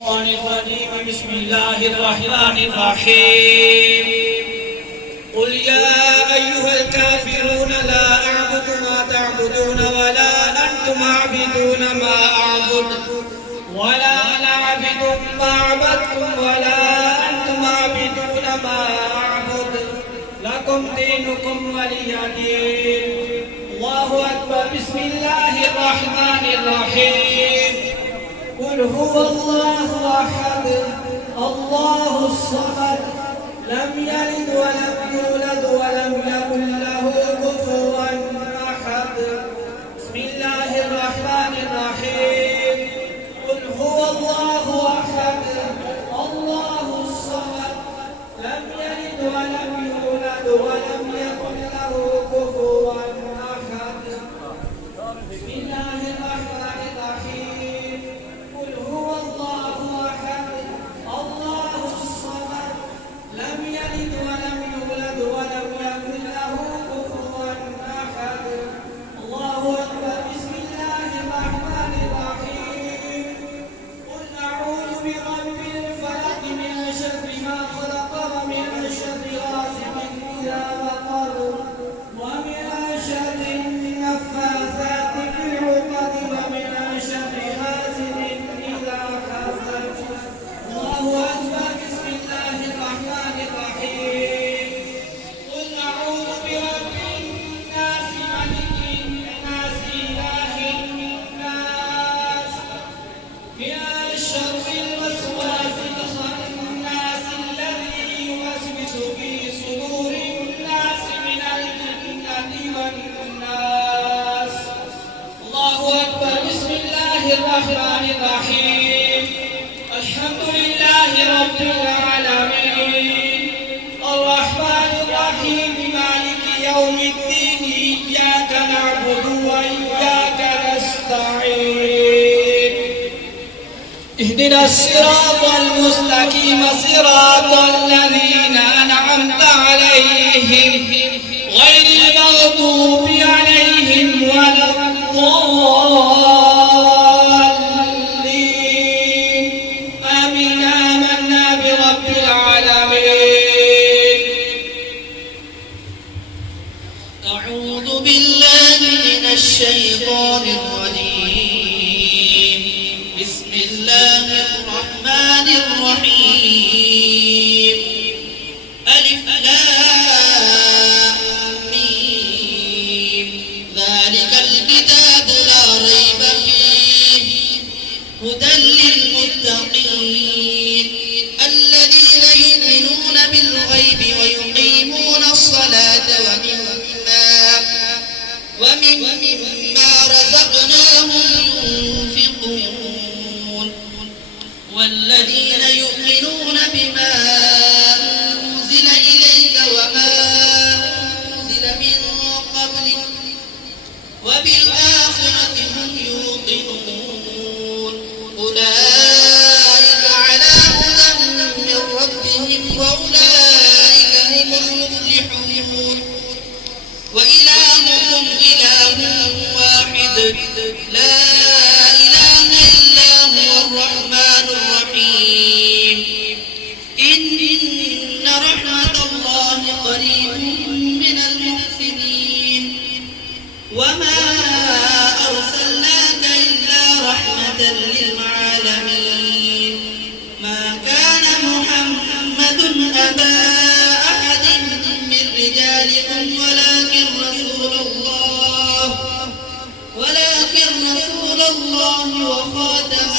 بسم الله الرحمن الرحيم قل يا أيها الكافرون لا أعبد ما تعبدون ولا أنتم عابدون ما أعبد ولا أنا عابد ما عبدتم ولا أنتم عابدون ما أعبد لكم دينكم ولي دين. الله أكبر. بسم الله الرحمن الرحيم قل هو الله أحد الله الصمد لم يلد ولم يولد ولم يكن له كفوا أحد. بسم الله الرحمن الرحيم قل هو الله أحد الله الصمد لم يلد ولم يولد ولم يكن له كفوا أحد. بسم الله الرحمن الرحيم قل هو الله أحد الله الصمد لم يلد ولم يولد ولم يكن له كفوا أحد. الله أكبر. بسم الله الرحمن الرحيم قل أعوذ برب الفلق من شر ما خلق ومن شر غاسق إذا وقب ومن شر النفاثات في العقد ومن شر حاسد إذا حسد. الله أكبر. بسم الله الرحمن الرحيم قل أعوذ برب الناس ملك الناس إله الناس من شر الوسواس الخناس الذي يوسوس في صدور الناس من الجنة والناس. الله أكبر. بسم الله الرحمن الرحيم الحمد لله رب العالمين الرحمن الرحيم مالك يوم الدين إياك نعبد وإياك نستعين اهدنا الصراط المستقيم صراط الذين أنعمت عليهم غير المغضوب عليهم ولا الضالين آمين. آمنا برب العالمين. أعوذ بالله من الشيطان الرجيم. بسم الله الرحمن الرحيم. ألف لام ميم ذلك الكتاب لا ريب فيه هدى للمتقين الذين يؤمنون بالغيب ويقيمون الصلاة ومما رزقناهم ينفقون والذين يؤمنون بما أنزل إليك وما أنزل من قبلك وبالآخرة هم يوقنون أولئك على هدى من ربهم وأولئك هم المفلحون. وإلهكم إله واحد لا إله إلا هو الرحمن الرحيم. إن رحمة الله قريب من المحسنين وما أرسلناك إلا رحمة للعالمين. ما كان محمد أبا أحد من رجالكم ولكن رسول الله وخاتم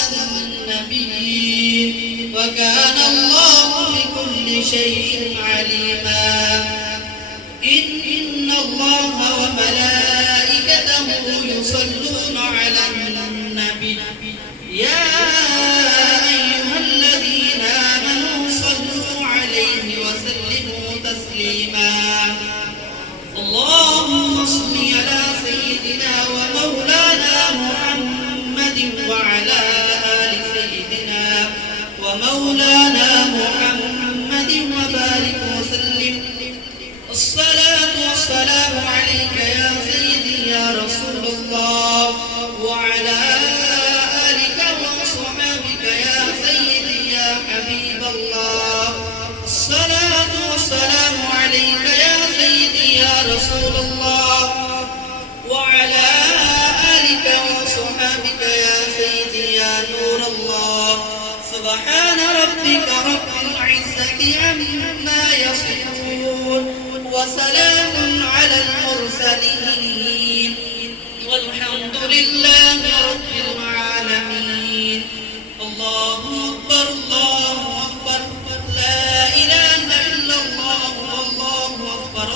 النبيين وكان الله بكل شيء عليما. إن الله وملائكته يصلون على النبي يا أيها الذين آمنوا صلوا عليه وسلموا تسليما. اللهم صل على سيدنا ومولانا محمد وعلى آل سيدنا ومولانا محمد وبارك وسلم. الصلاة والسلام عليك يا سيدي يا رسول الله وعلى آلك وصحبك يا سيدي سبحان ربك رب العزة عما يصفون وسلام على المرسلين والحمد لله رب العالمين. الله أكبر الله أكبر لا إله إلا الله الله أكبر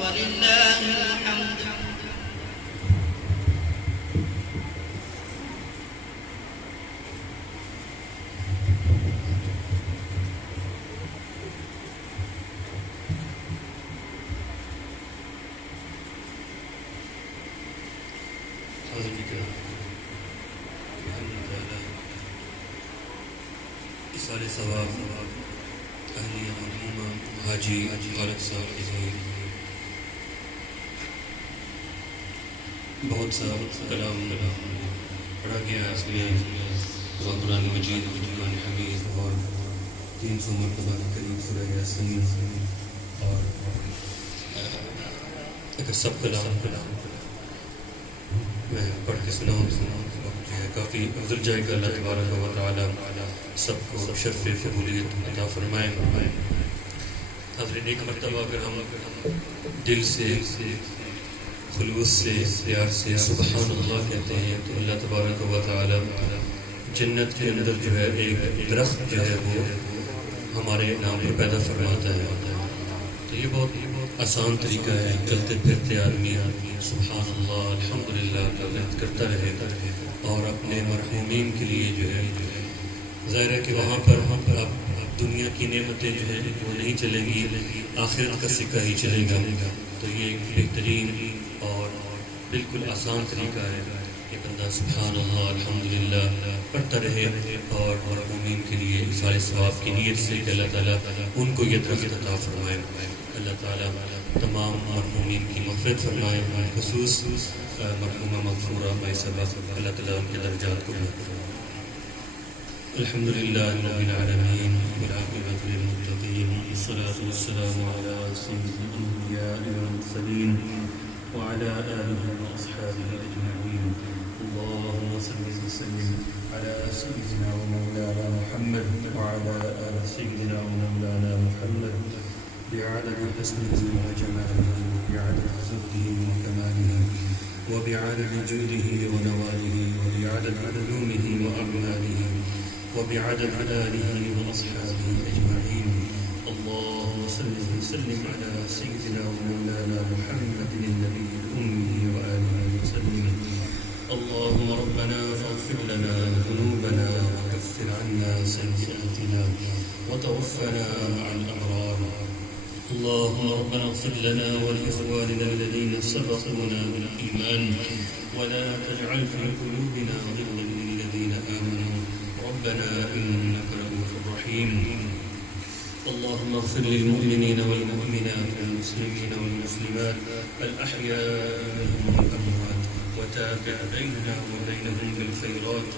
ولله الحمد. इसाले सवाब अहलिया मरहूमा हाजी गालिब साहब के लिए बहुत सा कलाम पढ़ा गया है। इसमें कुरान मजीद कुरान हमीद और 300 मरतबा करीब सूरह यासीन और अगर सब कलाम मैं पढ़ के सुनाऊँ तो काफ़ी अफजल जाएगा। अल्लाह तबारक व तआला सबको शर्फ़ क़बूलियत अता फरमाए। हाज़रीन, एक मरतबा अगर हम दिल से खुलूस से प्यार से सुबहान अल्लाह कहते हैं तो अल्लाह तबारक व तआला जन्नत के अंदर जो है एक दरख्त जो है वो हमारे नाम पर पैदा फरमाता है। तो ये बहुत आसान तरीका है। चलते फिरते आदमी सुबहान अल्लाह अल्हम्दुलिल्लाह का ज़िक्र करता रहे और अपने मरहूमीन के लिए जो है ज़ाहिर है कि वहाँ पर अब दुनिया की नेमतें जो है वो नहीं चलेंगी, आखिरत का सिक्का ही चलेगा। तो ये एक बेहतरीन और बिल्कुल आसान तरीका है कि बंदा सुबहान अल्लाह अल्हम्दुलिल्लाह पढ़ता रहे और मरहूमीन के लिए सारे सवाब की नीयत से अल्लाह ताला उनको ये दरख्त अता फरमाए। अल्लाह ताला तमाम मरहूमीन की मग़फ़िरत फरमाए, ख़ुसूस मरहूमा मग़फ़ूरा मैसबा अल्लाह ताला उनके दर्जात को बुलंद फरमाए। अल्हम्दुलिल्लाह रब्बिल आलमीन वल आक़िबतु लिल मुत्तक़ीन वस्सलातु वस्सलामु अला सय्यिदिल अंबिया'i वल मुरसलीन व अला आलिहि व अस्हाबिहि अजमईन। अल्लाहुम्मा सल्लि व सल्लिम अला सय्यिदिना व मौलाना मुहम्मद व अला आलि सय्यिदिना व मौलाना मुहम्मद بعدد حسنه وجماله وبعدد زهده وكماله وبعدد جوده ونواله وبعدد علومه وأعماله وبعدد آله وأصحابه أجمعين. اللهم صل وسلم على سيدنا ومولانا محمد النبي الأمي وآله وسلم. اللهم ربنا فاغفر لنا ذنوبنا وكفر عنا سيئاتنا وتوفنا مع الأبرار. اللهم ربنا اغفر لنا ولإخواننا الذين سبقونا بالإيمان ولا تجعل في قلوبنا غلا للذين آمنوا ربنا إنك رؤوف رحيم. اللهم اغفر للمؤمنين والمؤمنات والمسلمين والمسلمات الأحياء منهم والأموات وتابع بيننا وبينهم بالخيرات.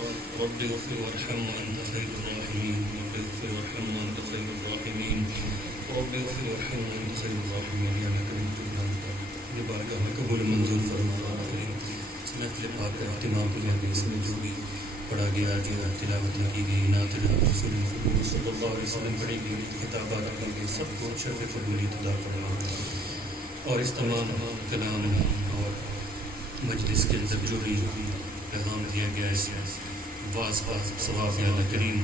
رب اغفر وارحم وأنت خير الراحمين. رب اغفر وارحم وأنت خير الراحمين. رب اغفر وارحم وأنت خير الراحمين. يا كريم ये बारगाह में कबूल मंजूर फरमा। इस महफ़िल पाक का अहतमाम किया गया, इसमें जो भी पढ़ा गया, जो तिलावत की गई, नात रसूल सल्लल्लाहु अलैहि वसल्लम पढ़ी गई, किताबात की गई, सबको शर्फ़ क़बूलियत अता फरमा। और इस तमाम कलाम और मजलिस के अंदर जो भी पैगाम दिया गया, इस वाज़ का सवाब या अल्लाह करीम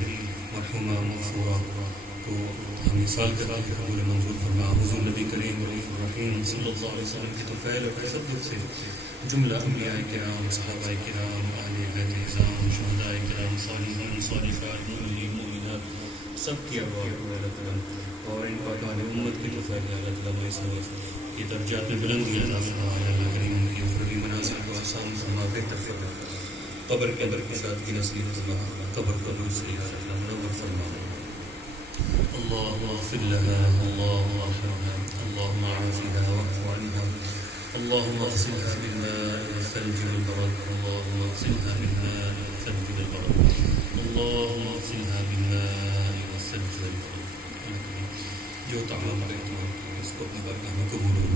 मरहूमा मग़फ़ूरा को हम साल का कबूल मंजूर फरमा। हुज़ूर नबी करीम रहीम सल्लल्लाहु अलैहि वसल्लम की तौफ़ील और तसद्दुक़ से जुमला अंबियाए किराम, सहाबाए किराम, अहले बैत निज़ाम, शुहदाए किराम, सालिहीन, सालिहात, मोमिनीन, मोमिनात सब की अरवाह को अल्लाह ताला और इन पाकाने उम्मत की तौफ़ील अल्लाह ताला में ये दर्जात में बुलंदी अता फरमाए। अल्लाह करीम उनकी उखरवी मनाज़िल को आसान फरमा, बेहतर फरमा, कब्र के अंदर की सादगी नसीब फरमा, कब्र को नूर से मुनव्वर फरमा। اللهم اغفر لها، اللهم ارحمها، اللهم عافها واعف عنها، اللهم اغسلها بالماء والثلج والبرد، اللهم اغسلها بالماء والثلج والبرد، اللهم اغسلها بالماء والثلج والبرد. जो तमाम बैठे हैं इसको अपनी बारगाह में कबूल हो,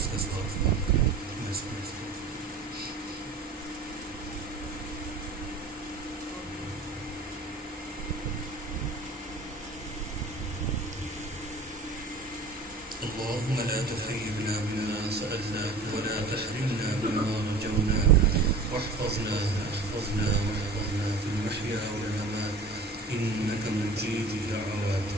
इसका सवाब سألناك ولا تحرمنا مما رجوناك واحفظنا في المحيا والممات إنك مجيب الدعوات.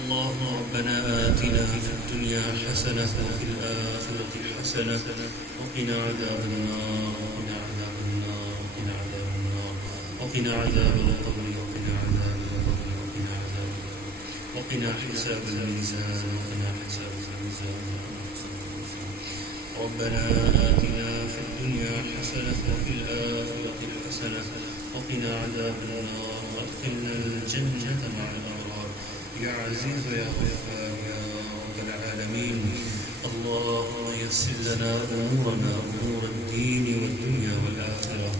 اللهم ربنا آتنا في الدنيا حسنة وفي الآخرة حسنة وقنا عذاب النار وقنا عذاب القبر وقنا حساب الميزان ربنا آتنا في الدنيا حسنة وفي الآخرة حسنة وقنا عذاب النار وادخلنا الجنة مع الأبرار يا عزيز يا غفار يا رب العالمين. اللهم يسر لنا أمورنا أمور الدين والدنيا والآخرة.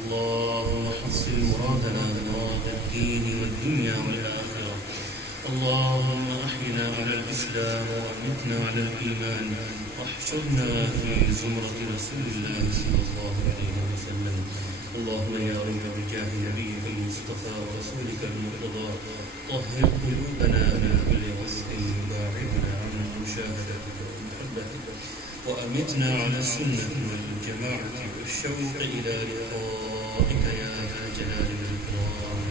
اللهم حصل مرادنا مراد الدين والدنيا والآخرة. اللهم أحينا على الإسلام وأمتنا على الإيمان واحشرنا في زمرة رسول الله صلى الله عليه وسلم. اللهم يا رب بجاه نبيك المصطفى ورسولك المرتضى طهر قلوبنا من كل غسل يباعدنا عن مشاهدتك ومحبتك وأمتنا على السنة والجماعة والشوق إلى لقائك يا ذا الجلال والإكرام.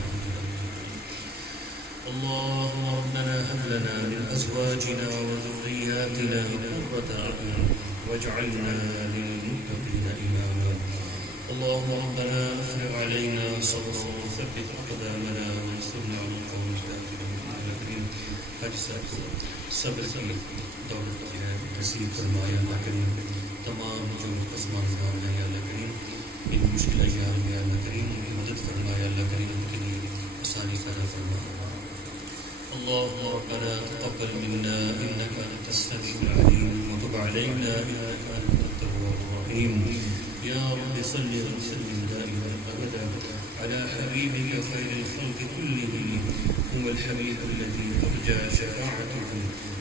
اللهم ربنا هب لنا من أزواجنا وذرياتنا قرة أعين واجعلنا للمتقين إماما. اللهم ربنا افرغ علينا صبرا وثبت أقدامنا وانصرنا على القوم الكافرين. حجزات صبر की दौलत जो है नसीब फरमाया अल्लाह करीम. तमाम जो आसमान मामला या अल्लाह करीम इन मुश्किल अय्याम में अल्लाह करीम उनकी मदद फरमाया अल्लाह करीम उनके लिए आसानी पैदा फरमाया. اللهم ربنا تقبل منا إنك أنت السميع العليم وتب علينا إنك أنت التواب الرحيم. يا رب صل وسلم دائما أبدا على حبيبك خير الخلق كلهم هو الحبيب الذي ترجى شفاعته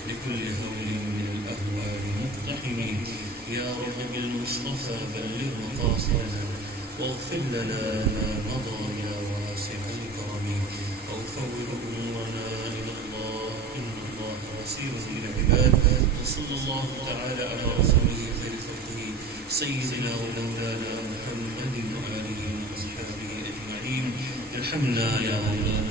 لكل هول من الأهوال مقتحم. يا رب بالمصطفى بلغ مقاصدنا واغفر لنا ما مضى يا واسع الكرم أو فوض أمورنا إلى الله إن الله بصير بالعباد. وصلى الله تعالى على رسوله خير خلقه سيدنا ومولانا محمد وآله وأصحابه أجمعين. ارحمنا يا مولانا